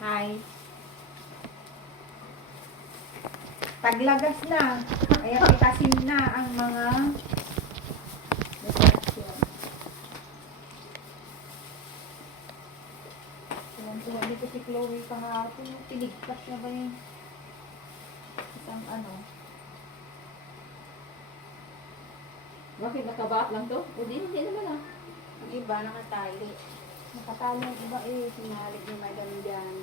Hi. Taglagas na. Kaya pitasin na ang mga dekorasyon. Tuwan-tuwa dito si Chloe kahapon. Tinigpas na ba yung isang ano? Bakit nakabaak lang to? O hindi naman ah. Ang iba nakatali. Nakatali ang iba eh. Sinalik ni Madam dyan.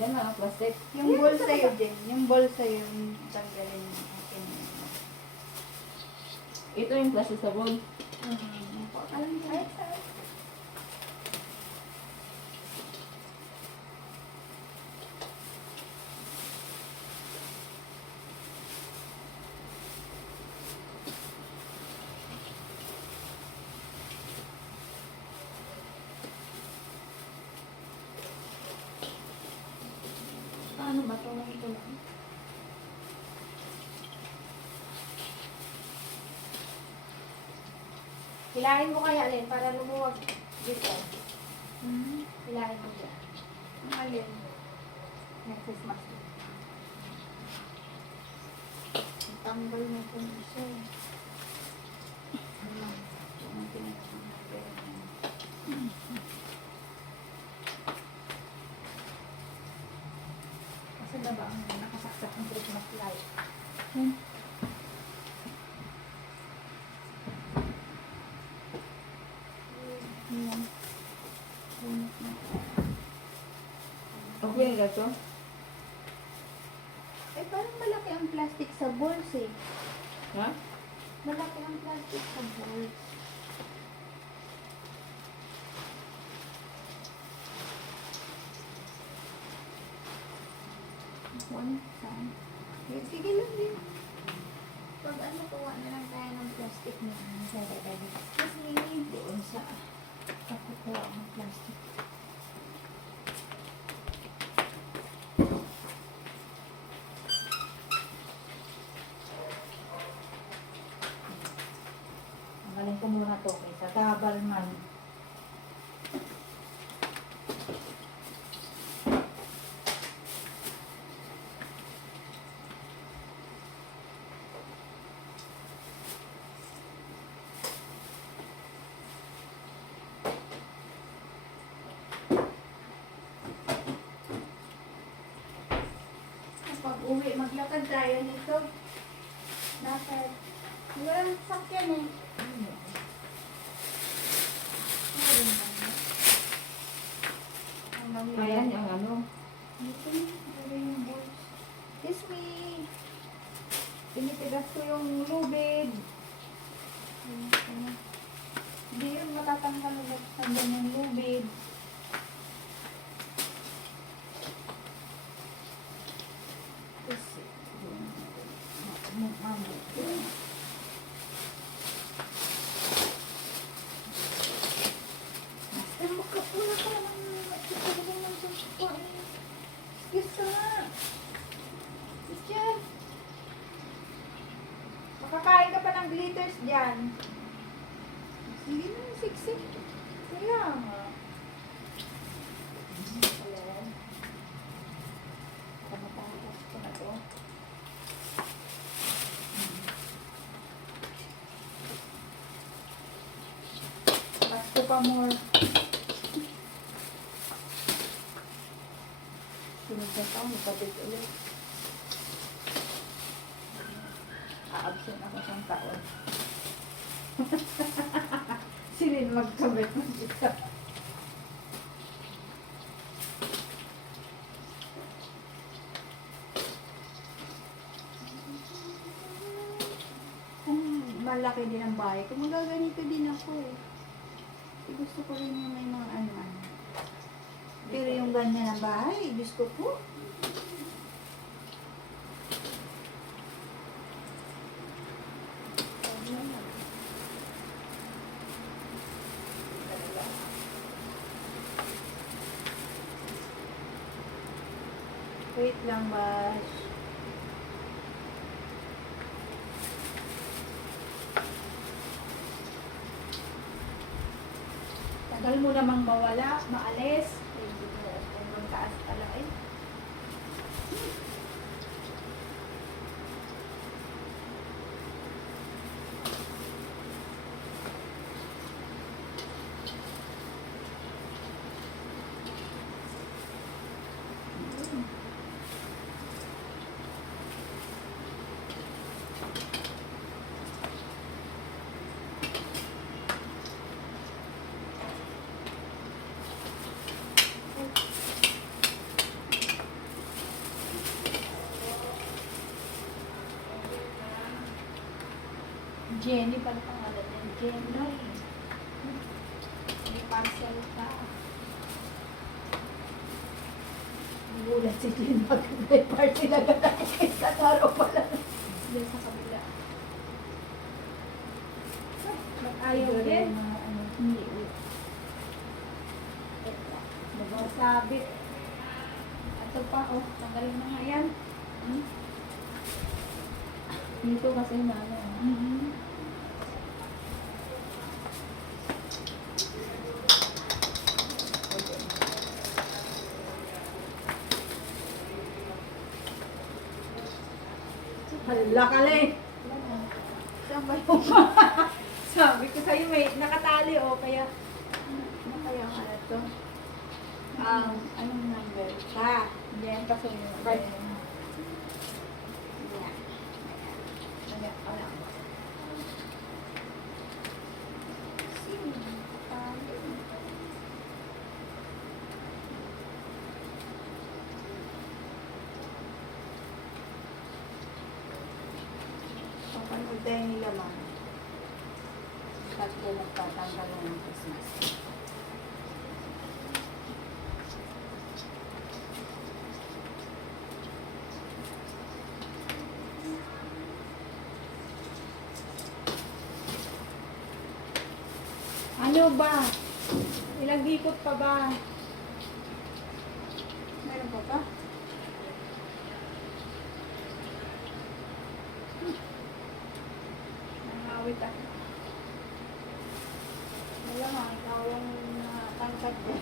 Yan lang ang plastic. Yung ball sa'yo din. Yung ball sa'yo, yung tanggalin mo. Okay. Ito yung plastic sabon. Alam mo, Ay, sorry. paano ba ito? Ito lang. Hilahin mo kaya, Len, para lumuwag dito. Hmm. Hilahin mo dyan. Ang alin. Yung face mask. Tanggal mo po isa. Ano? Ang pinagsasabi. Kasi na ba ang nakasaksak ng Christmas light? Yan. Bunot na. Okay na to? Eh, parang malaki ang plastic sa balls eh. Ha? Malaki ang plastic sa balls. One time. Sige lang din. Pag ano, kuha na lang tayo ng plastic na sa daddy. Kasi doon sa kakukuha ng plastic. Magaling ko muna to kaysa tabal man. Pag uwi, maglakad tayo nito. Dapat. Walang sakyan eh. Kaya niya ang ano. Dito yung balls. Kiss me! Tinitigas ko yung lubid. Hindi yun matatanggal ulit sa ganyang lubid. Kasi, basta makapula ka naman ng suko eh. Excuse ka nga. Sister. Makakain ka pa ng glitters dyan. Hindi na siksik. Kaya nga. Matapos ko na to. Pasko pa more. Sinigyan ka, magkabit ulit. A-absent ako sa taon. Silin magkabit mo dito. Kung malaki din ang bahay, kung magaganito din ako eh. Kasi gusto ko rin yung may mga ano-ano. Pero yung ganyan ang bahay, Diyos ko po. Wait lang, Bash. mo namang mawala, maalis. Eh, hindi mo, sobrang taas pala eh. Jenny pala pangalan niya. Jenny. May parcel ka. Gulat si Jenny pag may parcel agad ako kaysa araw pala. Doon sa kabila. Ayaw din. Hindi. Nabasabit. Ito pa, oh. Tanggalin na nga yan. Dito kasi ano. Hala ka le. Saan ba yung sabi ko sa'yo may nakatali o kaya ano kaya ang ano to? Anong number? Yan pa sa'yo. Right. Kapanood tayo nila lang. Tatlo magtatanggal ng Christmas. Ano ba? Ilang ikot pa ba? Meron pa ba? Nangawit ako. Wala nga, ikaw ang tangkad ko.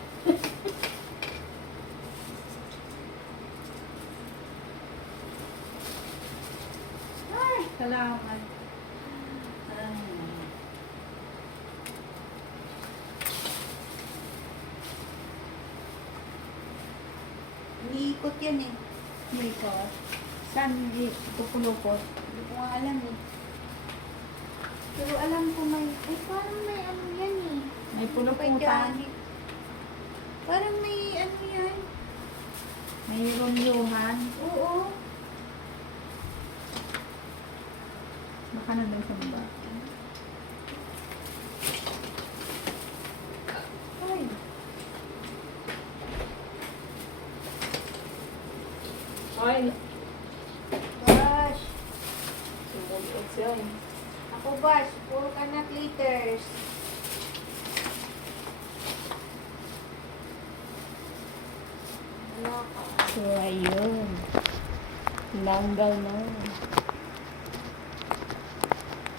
Ay, salamat. Iniikot yan eh. Iniikot? Saan pupulupot? Hindi ko nga alam eh. Pero alam ko may, ay parang may ano yan eh. May puluputan. Parang may ano yan. May rumyuhan. Oo. Baka nandun sa baba. Ay. Ay, Bash. sumulit siya eh. Ako Bash. Puro ka na glitters. Wala ka. So, ayun. Langgal na.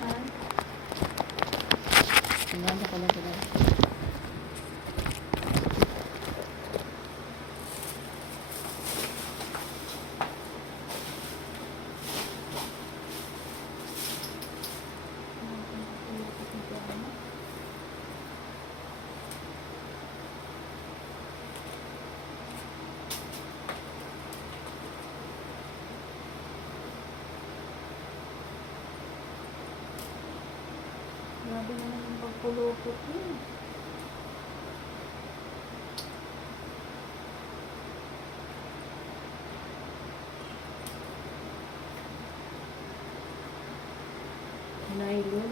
Ha? Tingnan ko lang sila. Grabe naman yung pagpulupot yun. Nylon.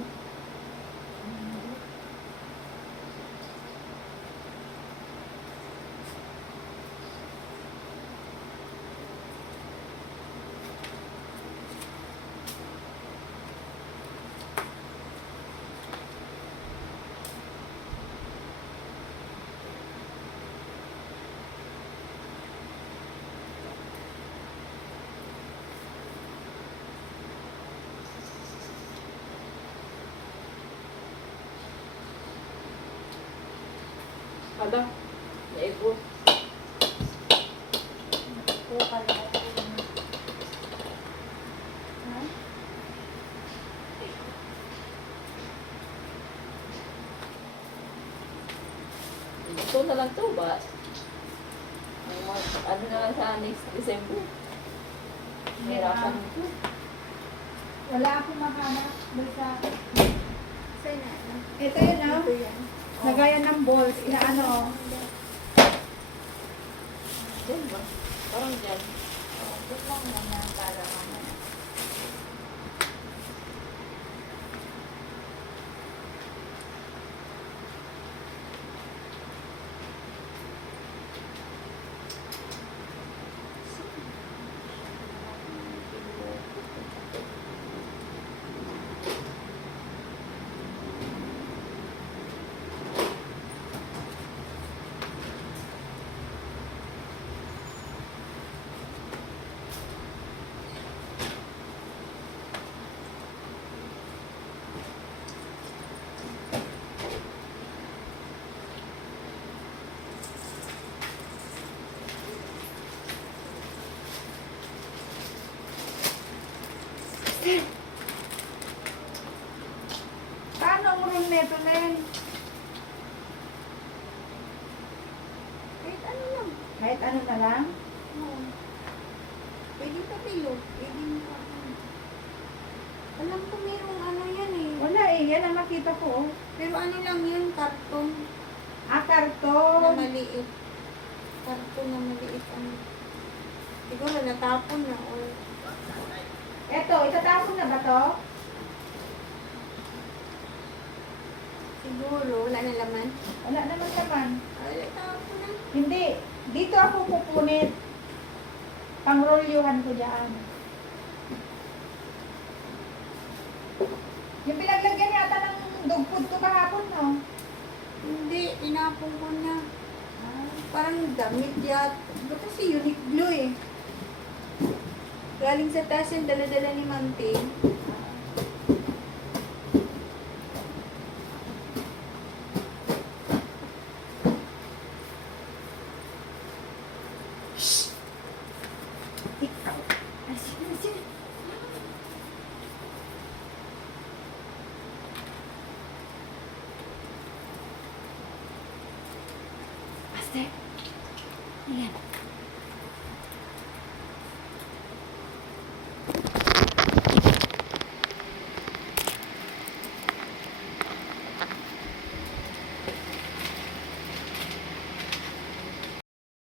Hala, naipot. Kupal na. Ha? Ito na lang to ba? Ano na lang sa next December? Hirapan ko. Wala akong mahanap. Basta, Sa'yo na, ano? ito yun ah. Ito yan. Lagayan ng balls. Na ano. Diyan ba? Parang dyan. Ito lang naman para mamaya. Paano ang room neto, Len? Kahit ano lang. Kahit ano na lang? Oo. Pwede papilo. Pwede mo ano. Alam ko merong ano yan eh. Wala eh. Yan ang makita ko. Oh. Pero ano lang yun, karton Ah, na karton. maliit. Karton na maliit. Ano. Siguro natapon na or Eto, itatapon na ba to? siguro wala na laman. Wala naman naman. Wala tapon na. Hindi. Dito ako pupunit. Pangrolyuhan ko dyan. Yung pinaglagyan yata ng dog food ko kahapon, no? Hindi, tinapon ko na. Parang damit yat. Ba't kasi unique blue eh. Galing sa taas yung dala-dala ni Manting. Ikaw. Ay, sige, sige. Aste. Ayan.